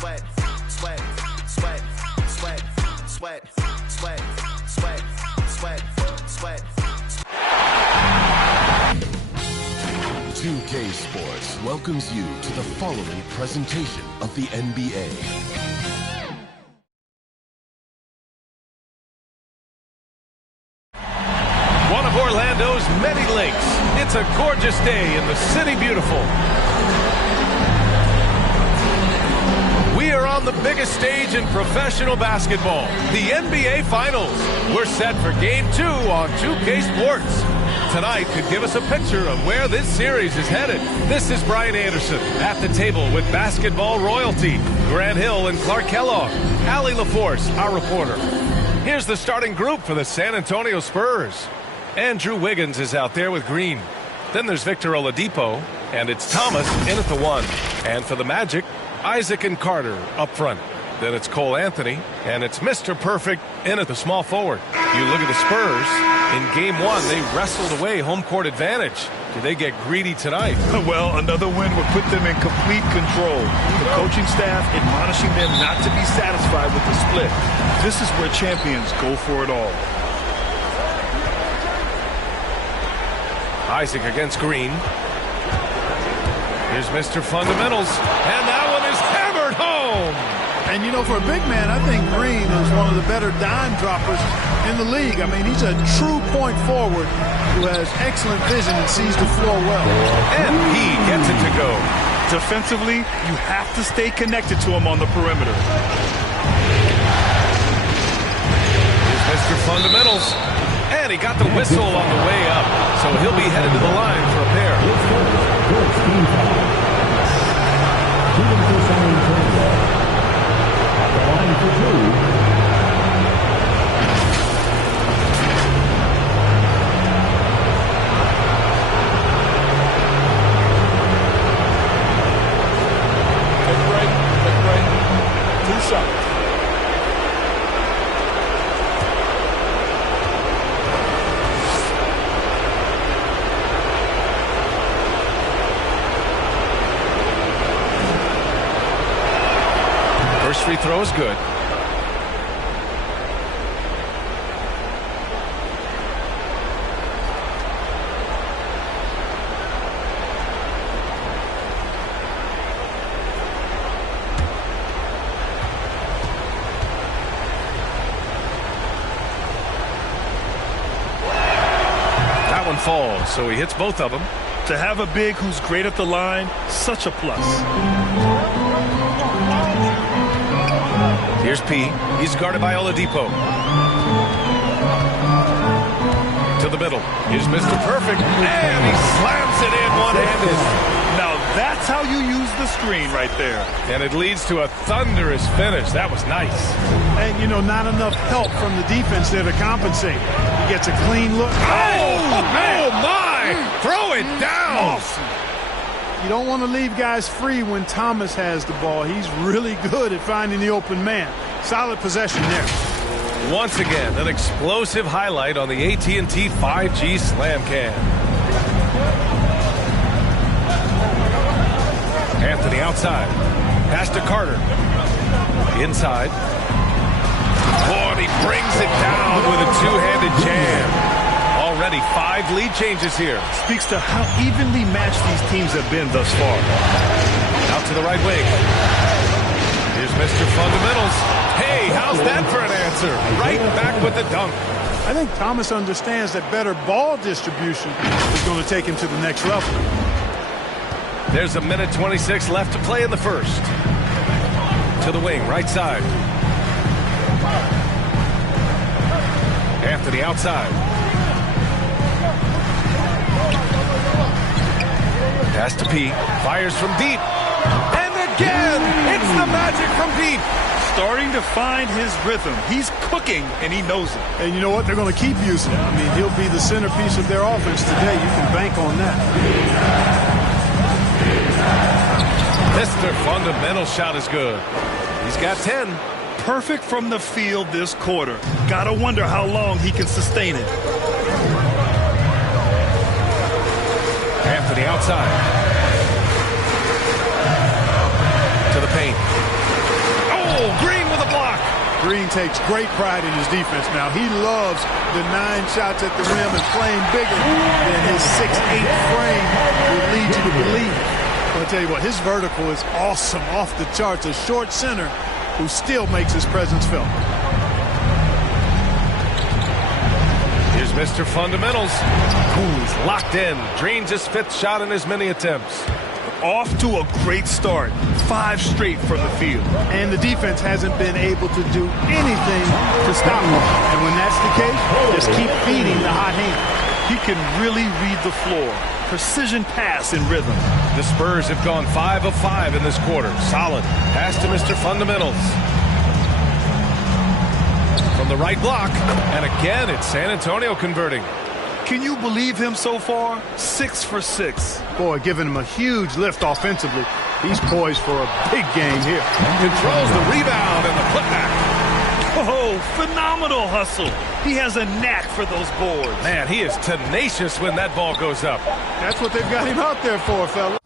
sweat, sweat, sweat, sweat, sweat, sweat, sweat, sweat, sweat. 2K Sports welcomes you to the following presentation of the NBA. One of Orlando's many lakes. It's a gorgeous day in the city beautiful. We are on the biggest stage in professional basketball, the NBA Finals. We're set for Game 2 on 2K Sports. Tonight could give us a picture of where this series is headed. This is Brian Anderson at the table with basketball royalty, Grant Hill and Clark Kellogg, Allie LaForce, our reporter. Here's the starting group for the San Antonio Spurs. Andrew Wiggins is out there with Green. Then there's Victor Oladipo, and it's Thomas in at the 1. And for the Magic, Isaac and Carter up front. Then it's Cole Anthony, and it's Mr. Perfect in at the small forward. You look at the Spurs. In Game 1, they wrestled away home court advantage. Do they get greedy tonight? Well, another win would put them in complete control. The coaching staff admonishing them not to be satisfied with the split. This is where champions go for it all. Isaac against Green. Here's Mr. Fundamentals, and that one is hammered home. And, you know, for a big man, I think Green is one of the better dime droppers in the league. I mean, he's a true point forward who has excellent vision and sees the floor well. And he gets it to go. Defensively, you have to stay connected to him on the perimeter. Here's Mr. Fundamentals. And he got the whistle on the way up. So he'll be headed to the line for a pair. Take break. 2 shots. First free throw is good. That one falls, so he hits both of them. To have a big who's great at the line, such a plus. Here's P. He's guarded by Oladipo. To the middle. Here's Mr. Perfect. And he slams it in one-handed. Now that's how you use the screen right there. And it leads to a thunderous finish. That was nice. And, you know, not enough help from the defense there to compensate. He gets a clean look. Oh my! Throw it down! Awesome. You don't want to leave guys free when Thomas has the ball. He's really good at finding the open man. Solid possession there. Once again, an explosive highlight on the AT&T 5G Slam Cam. Anthony outside. Pass to Carter. Inside. Oh, and he brings it down with a two-handed jam. Already 5 lead changes here. Speaks to how evenly matched these teams have been thus far. Out to the right wing. Here's Mr. Fundamentals. Hey, how's that for an answer? Right back with the dunk. I think Thomas understands that better ball distribution is going to take him to the next level. There's a minute 26 left to play in the first. To the wing, right side. Anthony outside. Pass to P. Fires from deep. And again, it's the Magic from deep. Starting to find his rhythm. He's cooking, and he knows it. And you know what? They're going to keep using him. I mean, he'll be the centerpiece of their offense today. You can bank on that. Mr. Fundamental shot is good. He's got 10. Perfect from the field this quarter. Gotta wonder how long he can sustain it. Anthony outside. To the paint. takes great pride in his defense now. He loves the 9 shots at the rim and playing bigger than his 6'8" frame would lead you to believe. I'll tell you what, his vertical is awesome, off the charts. A short center who still makes his presence felt. Here's Mr. Fundamentals. He's locked in. Drains his 5th shot in as many attempts. Off to a great start. 5 straight from the field. And the defense hasn't been able to do anything to stop him. And when that's the case, just keep feeding the hot hand. He can really read the floor. Precision pass in rhythm. The Spurs have gone 5 of 5 in this quarter. Solid. Pass to Mr. Fundamentals. From the right block. And again, it's San Antonio converting. Can you believe him so far? 6 for 6. Boy, giving him a huge lift offensively. He's poised for a big game here. Controls the rebound and the putback. Oh, phenomenal hustle. He has a knack for those boards. Man, he is tenacious when that ball goes up. That's what they've got him out there for, fella.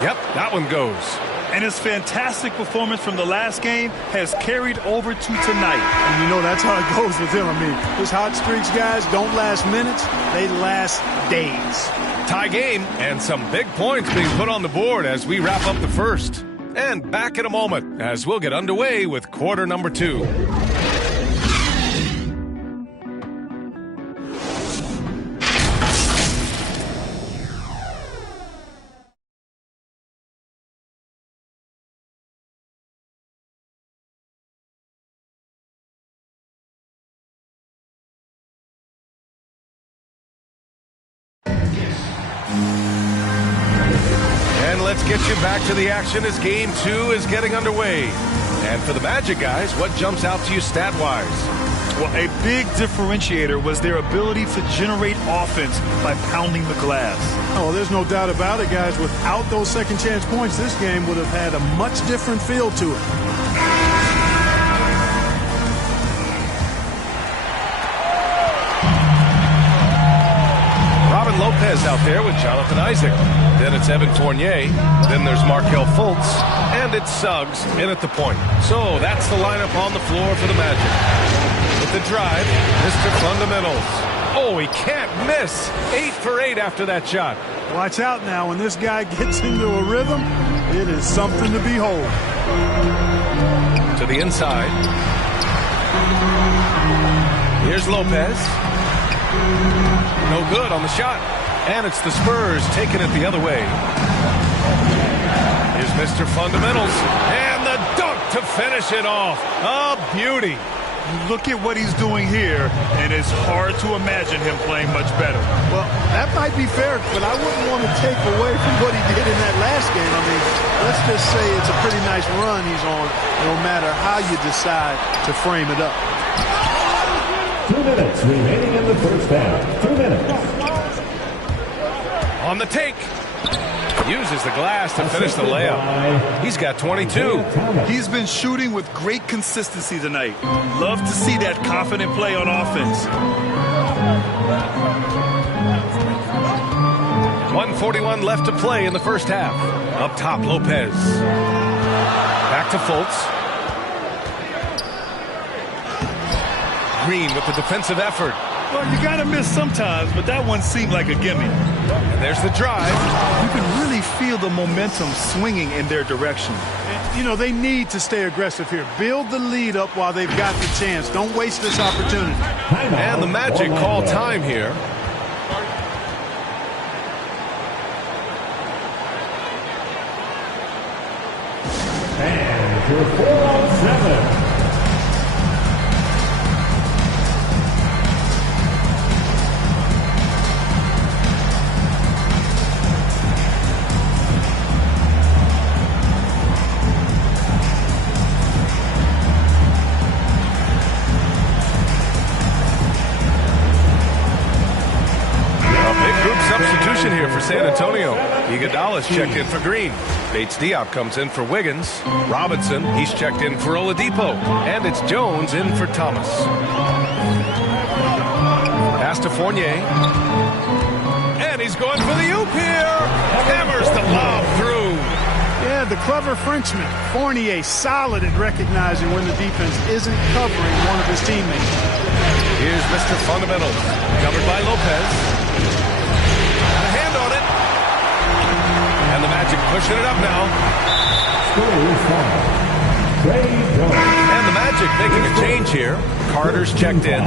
Yep, that one goes. And his fantastic performance from the last game has carried over to tonight. And you know, that's how it goes with him. I mean, his hot streaks, guys, don't last minutes. They last days. Tie game and some big points being put on the board as we wrap up the first. And back in a moment as we'll get underway with quarter number 2. And let's get you back to the action as game 2 is getting underway. And for the Magic guys, what jumps out to you stat-wise? Well, a big differentiator was their ability to generate offense by pounding the glass. Oh, there's no doubt about it, guys. Without those second chance points, this game would have had a much different feel to it. Lopez out there with Jonathan Isaac. Then it's Evan Fournier. Then there's Markelle Fultz. And it's Suggs in at the point. So that's the lineup on the floor for the Magic. With the drive, Mr. Fundamentals. Oh, he can't miss. 8 for 8 after that shot. Watch out now. When this guy gets into a rhythm, it is something to behold. To the inside. Here's Lopez. No good on the shot. And it's the Spurs taking it the other way. Here's Mr. Fundamentals. And the dunk to finish it off. A beauty. Look at what he's doing here, and it's hard to imagine him playing much better. Well, that might be fair, but I wouldn't want to take away from what he did in that last game. I mean, let's just say it's a pretty nice run he's on, no matter how you decide to frame it up. 2 minutes remaining in the first half. 2 minutes. On the take. Uses the glass to finish the layup. He's got 22. He's been shooting with great consistency tonight. Love to see that confident play on offense. 1:41 left to play in the first half. Up top, Lopez. Back to Fultz. Green with the defensive effort. Well, you got to miss sometimes, but that one seemed like a gimme. And there's the drive. You can really feel the momentum swinging in their direction. And, you know, they need to stay aggressive here. Build the lead up while they've got the chance. Don't waste this opportunity. And the Magic call time here. And your 4-on-7. Substitution here for San Antonio. Iguodala's checked in for Green. Bates Diop comes in for Wiggins. Robinson, he's checked in for Oladipo. And it's Jones in for Thomas. Pass to Fournier. And he's going for the oop here. Hammers the lob through. Yeah, the clever Frenchman. Fournier solid at recognizing when the defense isn't covering one of his teammates. Here's Mr. Fundamentals. Covered by Lopez. And the Magic pushing it up now. And the Magic making a change here. Carter's checked in.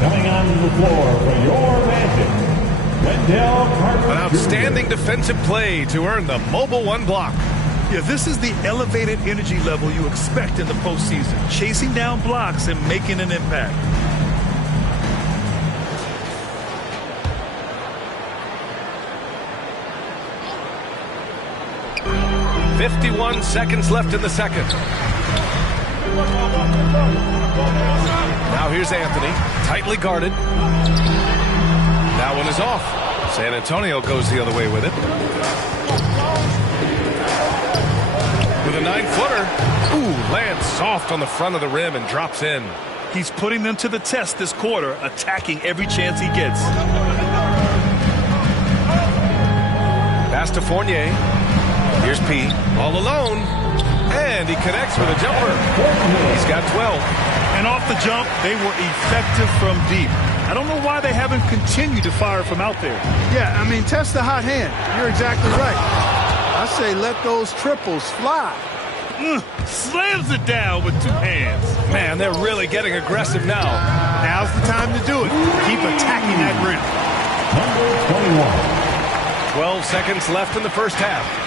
Coming on the floor for your Magic, Wendell Carter. An outstanding defensive play to earn the Mobile One block. Yeah, this is the elevated energy level you expect in the postseason. Chasing down blocks and making an impact. 51 seconds left in the second. Now here's Anthony, tightly guarded. That one is off. San Antonio goes the other way with it. With a 9-footer. Ooh, lands soft on the front of the rim and drops in. He's putting them to the test this quarter, attacking every chance he gets. Pass to Fournier. Here's P, all alone, and he connects with a jumper. He's got 12. And off the jump, they were effective from deep. I don't know why they haven't continued to fire from out there. Yeah, I mean, test the hot hand. You're exactly right. I say let those triples fly. Slams it down with two hands. Man, they're really getting aggressive now. Now's the time to do it. Keep attacking that rim. Number 21. 12 seconds left in the first half.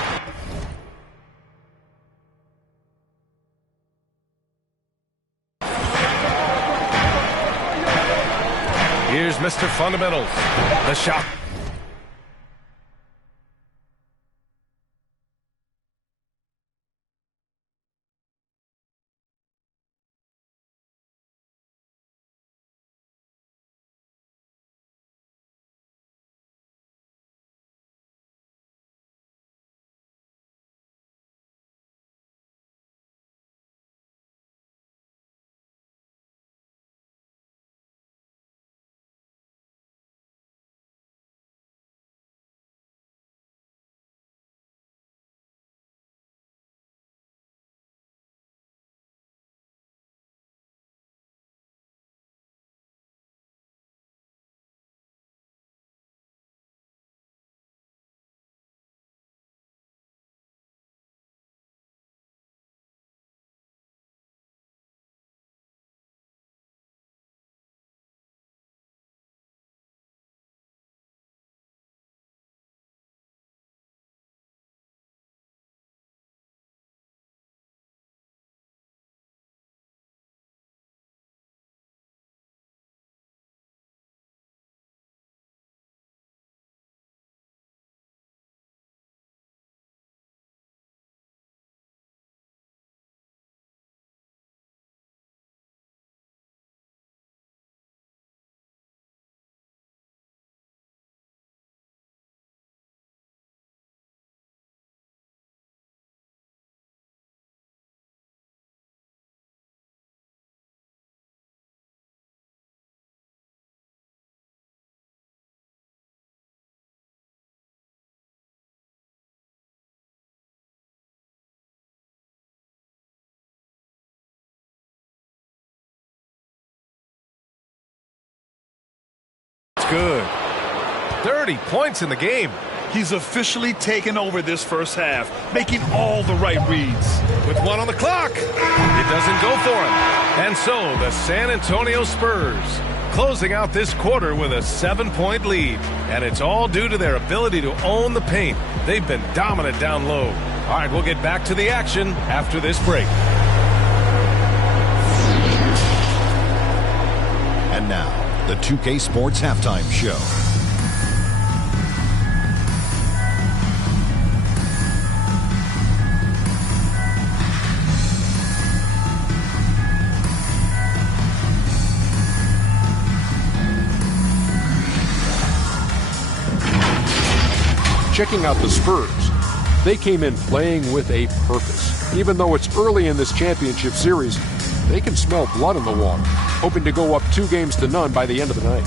Here's Mr. Fundamentals. The shot. Good. 30 points in the game. He's officially taken over this first half, making all the right reads. With 1 on the clock, it doesn't go for him. And so the San Antonio Spurs closing out this quarter with a 7-point lead. And it's all due to their ability to own the paint. They've been dominant down low. All right, we'll get back to the action after this break. And now, the 2K Sports Halftime Show. Checking out the Spurs, they came in playing with a purpose. Even though it's early in this championship series, they can smell blood in the water, hoping to go up 2-0 by the end of the night.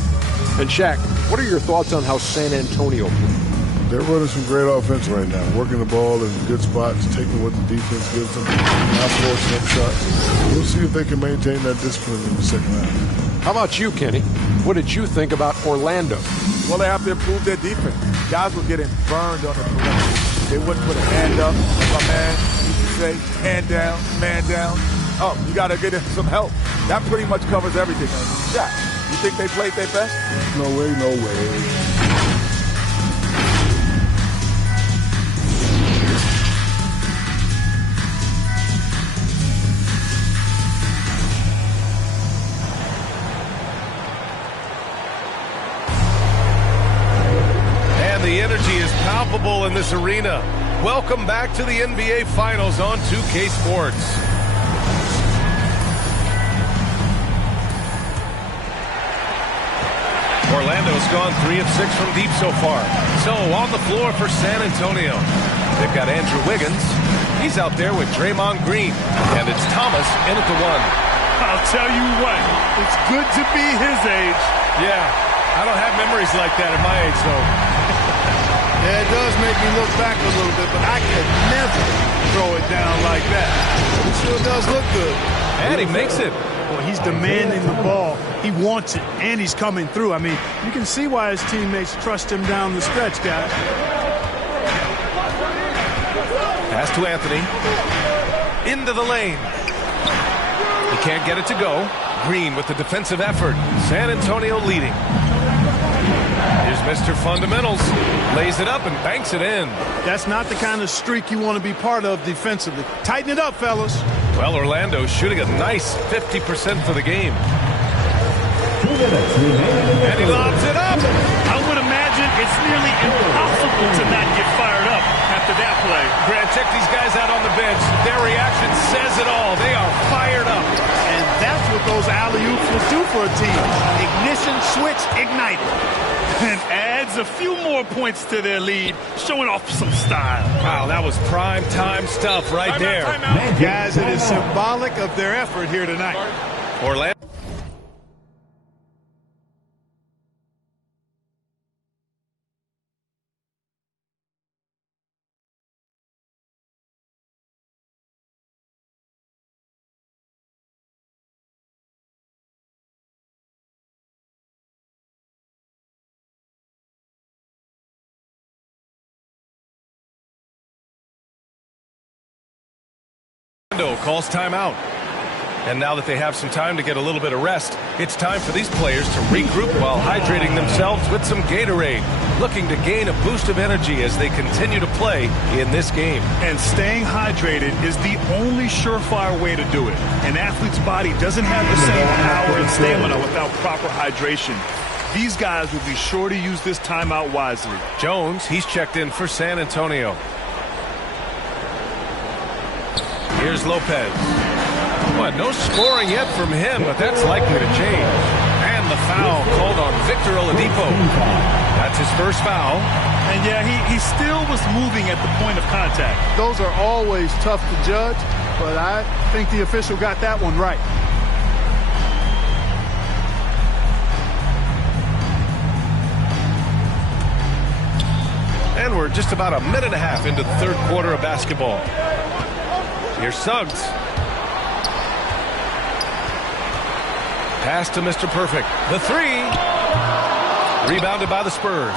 And Shaq, what are your thoughts on how San Antonio played? They're running some great offense right now, working the ball in good spots, taking what the defense gives them, not forcing up shots. We'll see if they can maintain that discipline in the second half. How about you, Kenny? What did you think about Orlando? Well, they have to improve their defense. Guys were getting burned on the perimeter. They wouldn't put a hand up, like my man used to say, hand down, man down. Oh, you got to get him some help. That pretty much covers everything. Yeah, you think they played their best? No way, no way. The energy is palpable in this arena. Welcome back to the NBA Finals on 2K Sports. Orlando's gone 3 of 6 from deep so far. So on the floor for San Antonio, they've got Andrew Wiggins. He's out there with Draymond Green. And it's Thomas in at the 1. I'll tell you what, it's good to be his age. Yeah, I don't have memories like that at my age, though. Yeah, it does make me look back a little bit, but I could never throw it down like that. It sure does look good. And he makes it. Well, he's demanding the ball. He wants it, and he's coming through. I mean, you can see why his teammates trust him down the stretch, guys. Pass to Anthony. Into the lane. He can't get it to go. Green with the defensive effort. San Antonio leading. Here's Mr. Fundamentals. Lays it up and banks it in. That's not the kind of streak you want to be part of defensively. Tighten it up, fellas. Well, Orlando shooting a nice 50% for the game. 2 minutes remaining. And he lobs it up. I would imagine it's nearly impossible to not get fired up after that play. Grant, check these guys out on the bench. Their reaction says it all. They are fired up. And that's what those alley-oops will do for a team. Ignition switch ignited. And adds a few more points to their lead, showing off some style. Wow, that was prime time stuff right there. Guys, it is symbolic of their effort here tonight. Orlando. Calls timeout. And now that they have some time to get a little bit of rest, it's time for these players to regroup while hydrating themselves with some Gatorade, looking to gain a boost of energy as they continue to play in this game. And staying hydrated is the only surefire way to do it. An athlete's body doesn't have the same power and stamina without proper hydration. These guys will be sure to use this timeout wisely. Jones, he's checked in for San Antonio. Here's Lopez. Well, no scoring yet from him, but that's likely to change. And the foul called on Victor Oladipo. That's his first foul. And yeah, he still was moving at the point of contact. Those are always tough to judge, but I think the official got that one right. And we're just about a minute and a half into the third quarter of basketball. Here's Suggs. Pass to Mr. Perfect. The three. Rebounded by the Spurs.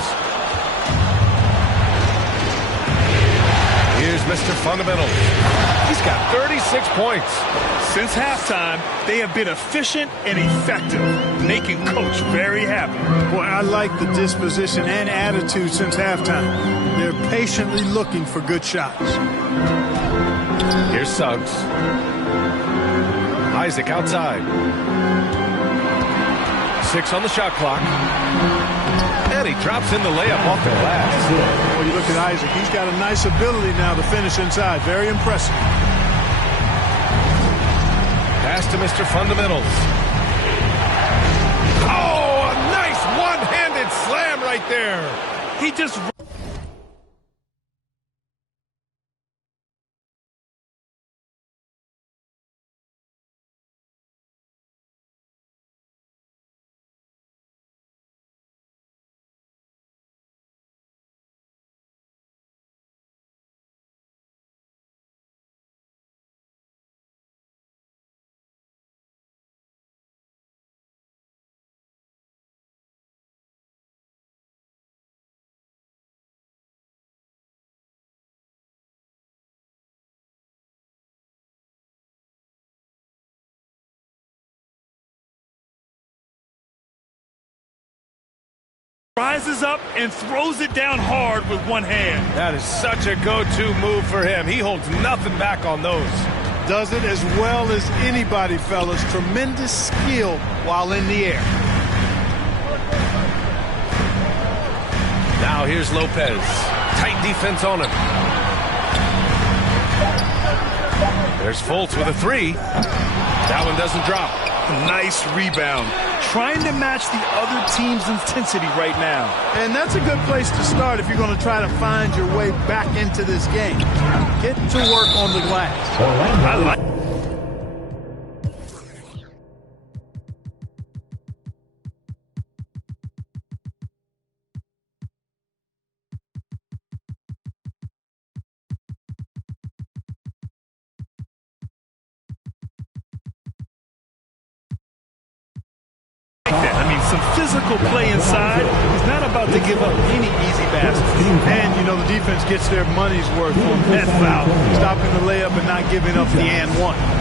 Here's Mr. Fundamental. He's got 36 points. Since halftime, they have been efficient and effective, making Coach very happy. Boy, I like the disposition and attitude since halftime. They're patiently looking for good shots. Here's Suggs. Isaac outside. 6 on the shot clock. And he drops in the layup off the glass. Well, you look at Isaac. He's got a nice ability now to finish inside. Very impressive. Pass to Mr. Fundamentals. Oh, a nice one-handed slam right there. He just... rises up and throws it down hard with one hand. That is such a go-to move for him. He holds nothing back on those. Does it as well as anybody, fellas. Tremendous skill while in the air. Now here's Lopez. Tight defense on him. There's Fultz with a three. That one doesn't drop. Nice rebound. Trying to match the other team's intensity right now. And that's a good place to start if you're going to try to find your way back into this game. Get to work on the glass. I like physical play inside. He's not about to give up any easy baskets. And, you know, the defense gets their money's worth on that foul, stopping the layup and not giving up the and one.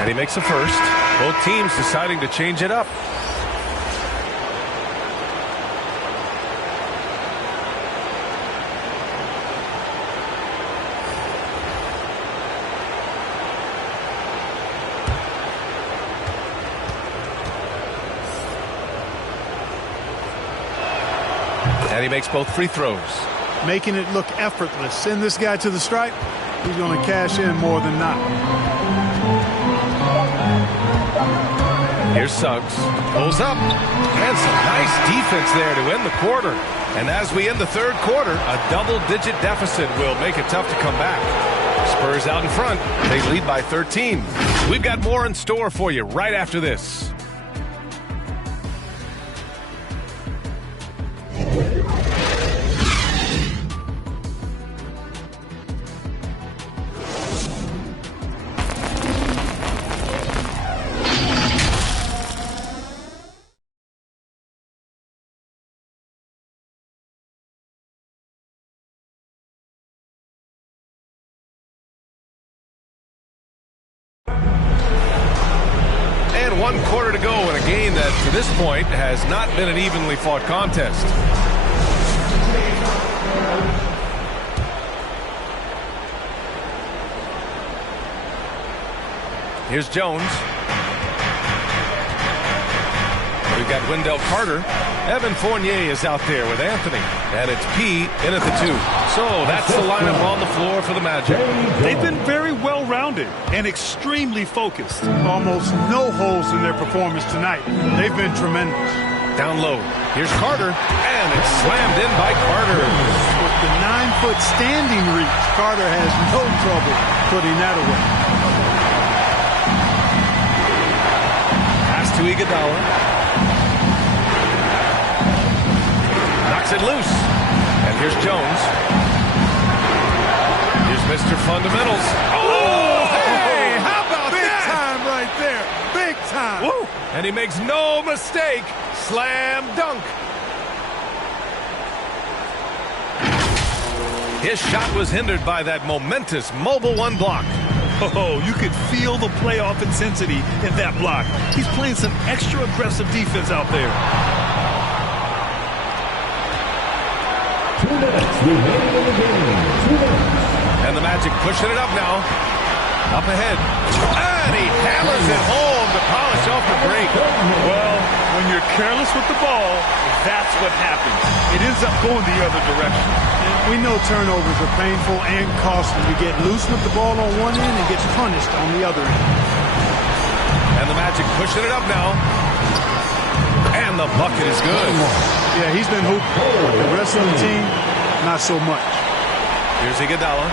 And he makes a first. Both teams deciding to change it up. And he makes both free throws. Making it look effortless. Send this guy to the stripe. He's going to cash in more than not. Here's Suggs. Pulls up. And some nice defense there to end the quarter. And as we end the third quarter, a double-digit deficit will make it tough to come back. Spurs out in front. They lead by 13. We've got more in store for you right after this. One quarter to go in a game that, to this point, has not been an evenly fought contest. Here's Jones. We've got Wendell Carter. Evan Fournier is out there with Anthony. And it's P in at the 2. So that's the lineup on the floor for the Magic. They've been very well-rounded and extremely focused. Almost no holes in their performance tonight. They've been tremendous. Down low. Here's Carter. And it's slammed in by Carter. With the 9-foot standing reach, Carter has no trouble putting that away. Pass to Iguodala. Knocks it loose. And here's Jones. Here's Mr. Fundamentals. Oh, hey, how about Big that? time right there. Big time. Woo. And he makes no mistake. Slam dunk. His shot was hindered by that momentous mobile 1 block. Oh, you could feel the playoff intensity in that block. He's playing some extra aggressive defense out there. 2 minutes remaining in the game. 2 minutes. And the Magic pushing it up now. Up ahead. And he hammers it home to polish off the break. Well, when you're careless with the ball, that's what happens. It ends up going the other direction. We know turnovers are painful and costly. You get loose with the ball on one end and get punished on the other end. And the Magic pushing it up now. And the bucket is good. Yeah, he's been hooping. But the rest of the team, not so much. Here's Iguodala.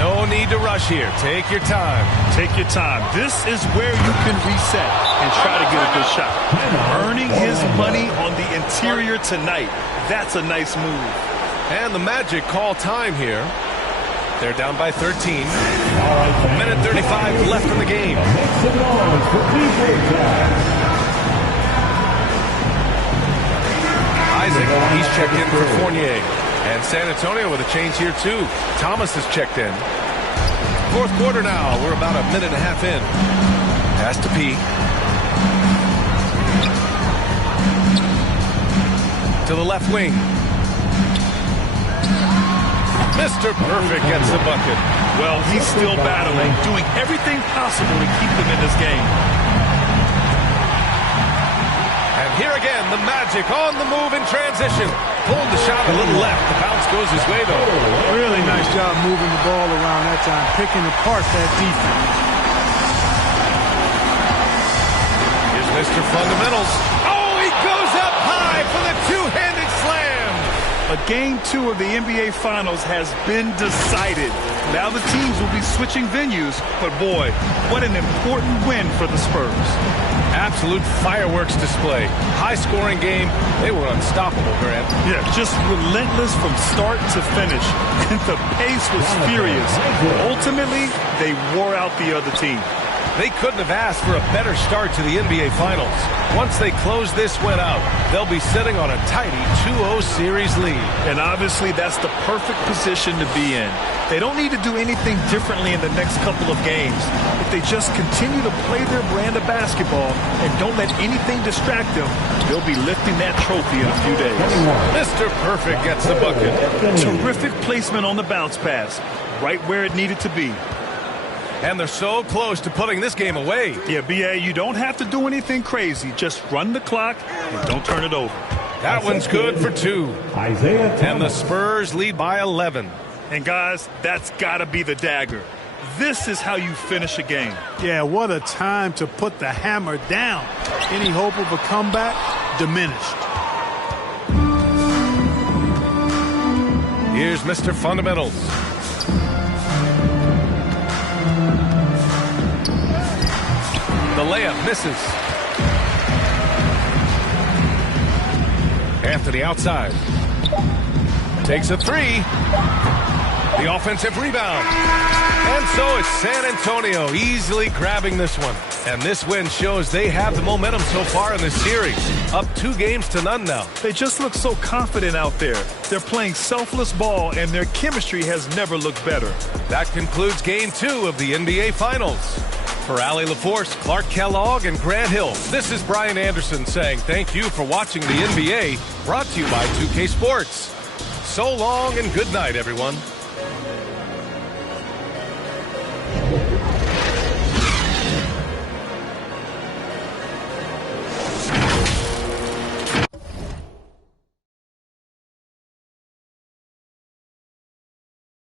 No need to rush here. Take your time. Take your time. This is where you can reset and try to get a good shot. Earning his money on the interior tonight. That's a nice move. And the Magic call time here. They're down by 13. Minute 35 left in the game. Isaac, he's checked in for Fournier. And San Antonio with a change here, too. Thomas has checked in. 4th quarter now. We're about a minute and a half in. Pass to P. To the left wing. Mr. Perfect gets the bucket. Well, he's still battling, doing everything possible to keep them in this game. And here again, the Magic on the move in transition. Pulled the shot a little left. The bounce goes his way, though. Really nice job moving the ball around that time, picking apart that defense. Here's Mr. Fundamentals. Oh, he goes up high for the two-handed slam. Game 2 of the NBA Finals has been decided. Now the teams will be switching venues, but boy, what an important win for the Spurs. Absolute fireworks display. High-scoring game. They were unstoppable, Grant. Yeah, just relentless from start to finish. And the pace was furious. Ultimately, they wore out the other team. They couldn't have asked for a better start to the NBA Finals. Once they close this one out, they'll be sitting on a tidy 2-0 series lead. And obviously, that's the perfect position to be in. They don't need to do anything differently in the next couple of games. If they just continue to play their brand of basketball and don't let anything distract them, they'll be lifting that trophy in a few days. Mr. Perfect gets the bucket. Terrific placement on the bounce pass, right where it needed to be. And they're so close to putting this game away. Yeah, B.A., you don't have to do anything crazy. Just run the clock and don't turn it over. That one's good for 2. Isaiah Thomas. And the Spurs lead by 11. And, guys, that's got to be the dagger. This is how you finish a game. Yeah, what a time to put the hammer down. Any hope of a comeback? Diminished. Here's Mr. Fundamentals. The layup misses. Anthony outside. Takes a 3. The offensive rebound. And so it's San Antonio easily grabbing this one. And this win shows they have the momentum so far in this series. Up 2-0 now. They just look so confident out there. They're playing selfless ball, and their chemistry has never looked better. That concludes Game 2 of the NBA Finals. For Allie LaForce, Clark Kellogg, and Grant Hill, this is Brian Anderson saying thank you for watching the NBA, brought to you by 2K Sports. So long and good night, everyone.